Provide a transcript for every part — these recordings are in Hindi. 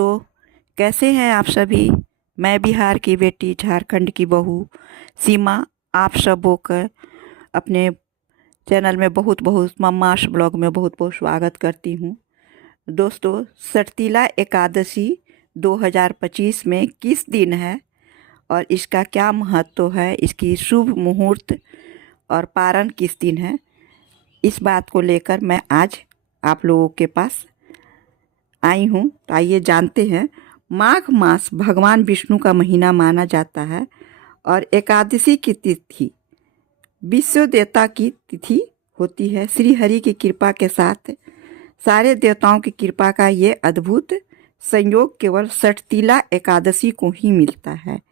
दोस्तों, कैसे हैं आप सभी। मैं बिहार की बेटी, झारखंड की बहू सीमा आप सबों का अपने चैनल में बहुत बहुत मम्मास ब्लॉग में बहुत बहुत स्वागत करती हूँ। दोस्तों, सटतीला एकादशी 2025 में किस दिन है और इसका क्या महत्व है, इसकी शुभ मुहूर्त और पारण किस दिन है, इस बात को लेकर मैं आज आप लोगों के पास आई हूँ। तो आइए जानते हैं। माघ मास भगवान विष्णु का महीना माना जाता है और एकादशी की तिथि विश्व देवता की तिथि होती है। श्री हरि की कृपा के साथ सारे देवताओं की कृपा का ये अद्भुत संयोग केवल सटतीला एकादशी को ही मिलता है।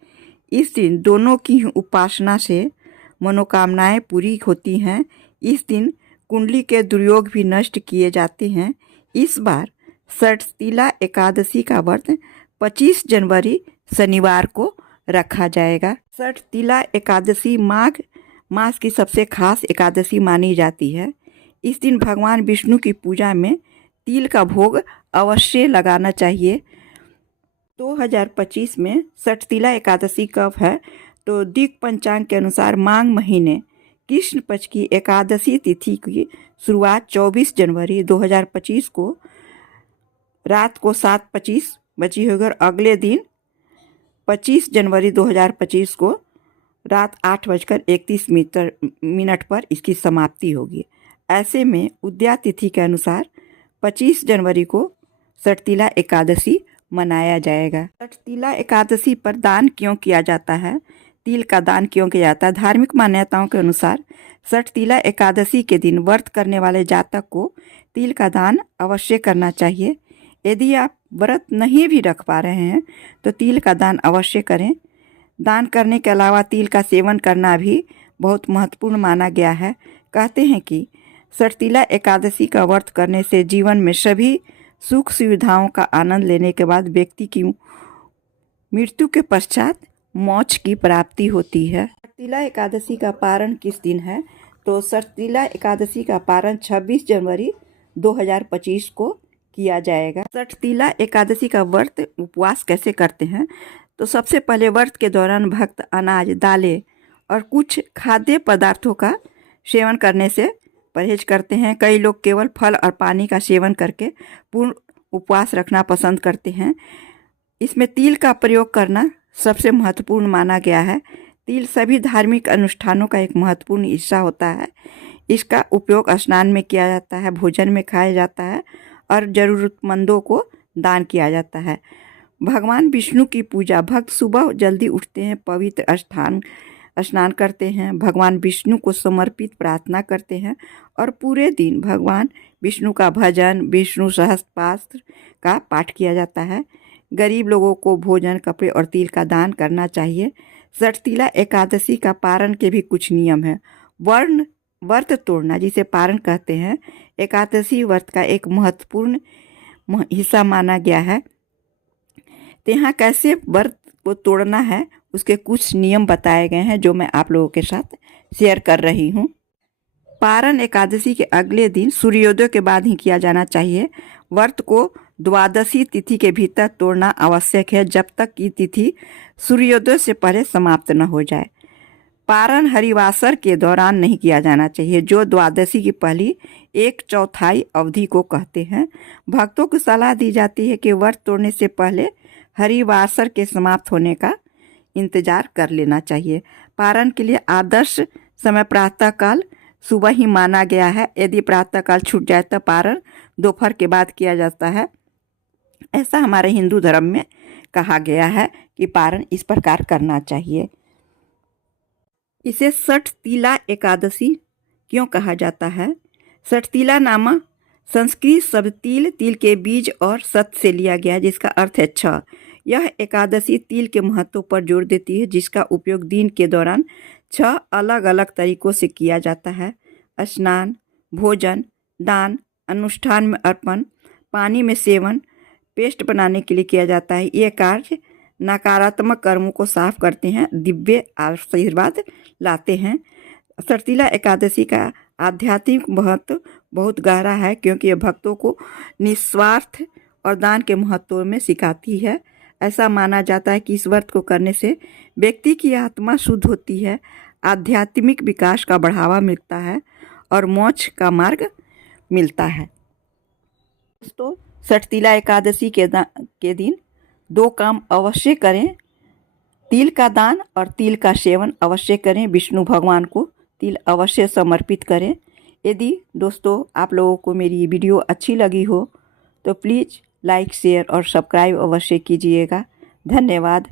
इस दिन दोनों की उपासना से मनोकामनाएं पूरी होती हैं। इस दिन कुंडली के दुर्योग भी नष्ट किए जाते हैं। इस बार सटतीला एकादशी का व्रत 25 जनवरी शनिवार को रखा जाएगा। सटतीला एकादशी माघ मास की सबसे खास एकादशी मानी जाती है। इस दिन भगवान विष्णु की पूजा में तिल का भोग अवश्य लगाना चाहिए। 2025 में सटतीला एकादशी कब है तो दिक पंचांग के अनुसार माघ महीने कृष्ण पक्ष की एकादशी तिथि की शुरुआत 24 जनवरी 2025 को रात को 7:25 बजे होगी और अगले दिन 25 जनवरी 2025 को रात 8:31 पर इसकी समाप्ति होगी। ऐसे में उदया तिथि के अनुसार 25 जनवरी को सटतीला एकादशी मनाया जाएगा। सटतीला एकादशी पर दान क्यों किया जाता है, तिल का दान क्यों किया जाता है। धार्मिक मान्यताओं के अनुसार सटतीला एकादशी के दिन व्रत करने वाले जातक को तिल का दान अवश्य करना चाहिए। यदि आप व्रत नहीं भी रख पा रहे हैं तो तिल का दान अवश्य करें। दान करने के अलावा तिल का सेवन करना भी बहुत महत्वपूर्ण माना गया है। कहते हैं कि सटतीला एकादशी का व्रत करने से जीवन में सभी सुख सुविधाओं का आनंद लेने के बाद व्यक्ति की मृत्यु के पश्चात मोक्ष की प्राप्ति होती है। सटतीला एकादशी का पारण किस दिन है तो सटतीला एकादशी का पारण 26 जनवरी 2025 को किया जाएगा। सटतीला एकादशी का व्रत उपवास कैसे करते हैं तो सबसे पहले व्रत के दौरान भक्त अनाज, दालें और कुछ खाद्य पदार्थों का सेवन करने से परहेज करते हैं। कई लोग केवल फल और पानी का सेवन करके पूर्ण उपवास रखना पसंद करते हैं। इसमें तिल का प्रयोग करना सबसे महत्वपूर्ण माना गया है। तिल सभी धार्मिक अनुष्ठानों का एक महत्वपूर्ण हिस्सा होता है। इसका उपयोग स्नान में किया जाता है, भोजन में खाया जाता है और ज़रूरतमंदों को दान किया जाता है। भगवान विष्णु की पूजा भक्त सुबह जल्दी उठते हैं, पवित्र स्नान करते हैं, भगवान विष्णु को समर्पित प्रार्थना करते हैं और पूरे दिन भगवान विष्णु का भजन, विष्णु सहस्त्रपात्र का पाठ किया जाता है। गरीब लोगों को भोजन, कपड़े और तिल का दान करना चाहिए। सटतीला एकादशी का पारण के भी कुछ नियम है। व्रत तोड़ना जिसे पारण कहते हैं, एकादशी व्रत का एक महत्वपूर्ण हिस्सा माना गया है। तो यहाँ कैसे व्रत को तोड़ना है उसके कुछ नियम बताए गए हैं जो मैं आप लोगों के साथ शेयर कर रही हूँ। पारण एकादशी के अगले दिन सूर्योदय के बाद ही किया जाना चाहिए। व्रत को द्वादशी तिथि के भीतर तोड़ना आवश्यक है जब तक कि तिथि सूर्योदय से पहले समाप्त न हो जाए। पारण हरिवासर के दौरान नहीं किया जाना चाहिए जो द्वादशी की पहली 1/4 अवधि को कहते हैं। भक्तों को सलाह दी जाती है कि व्रत तोड़ने से पहले हरिवासर के समाप्त होने का इंतजार कर लेना चाहिए। पारण के लिए आदर्श समय प्रातःकाल सुबह ही माना गया है। यदि प्रातःकाल छूट जाए तो पारण दोपहर के बाद किया जाता है। ऐसा हमारे हिंदू धर्म में कहा गया है कि पारण इस प्रकार करना चाहिए। इसे सटतीला एकादशी क्यों कहा जाता है। सटतीला नामक संस्कृत शब्द तिल के बीज और सत से लिया गया जिसका अर्थ है 6। यह एकादशी तिल के महत्व पर जोर देती है जिसका उपयोग दिन के दौरान 6 अलग अलग तरीकों से किया जाता है। स्नान, भोजन, दान, अनुष्ठान में अर्पण, पानी में सेवन, पेस्ट बनाने के लिए किया जाता है। ये कार्य नकारात्मक कर्मों को साफ करते हैं, दिव्य आशीर्वाद लाते हैं। सटतीला एकादशी का आध्यात्मिक महत्व बहुत गहरा है क्योंकि यह भक्तों को निस्वार्थ और दान के महत्व में सिखाती है। ऐसा माना जाता है कि इस व्रत को करने से व्यक्ति की आत्मा शुद्ध होती है, आध्यात्मिक विकास का बढ़ावा मिलता है और मोक्ष का मार्ग मिलता है। दोस्तों, सठतीला एकादशी के दिन 2 काम अवश्य करें। तिल का दान और तिल का सेवन अवश्य करें। विष्णु भगवान को तिल अवश्य समर्पित करें। यदि दोस्तों आप लोगों को मेरी वीडियो अच्छी लगी हो तो प्लीज़ लाइक, शेयर और सब्सक्राइब अवश्य कीजिएगा। धन्यवाद।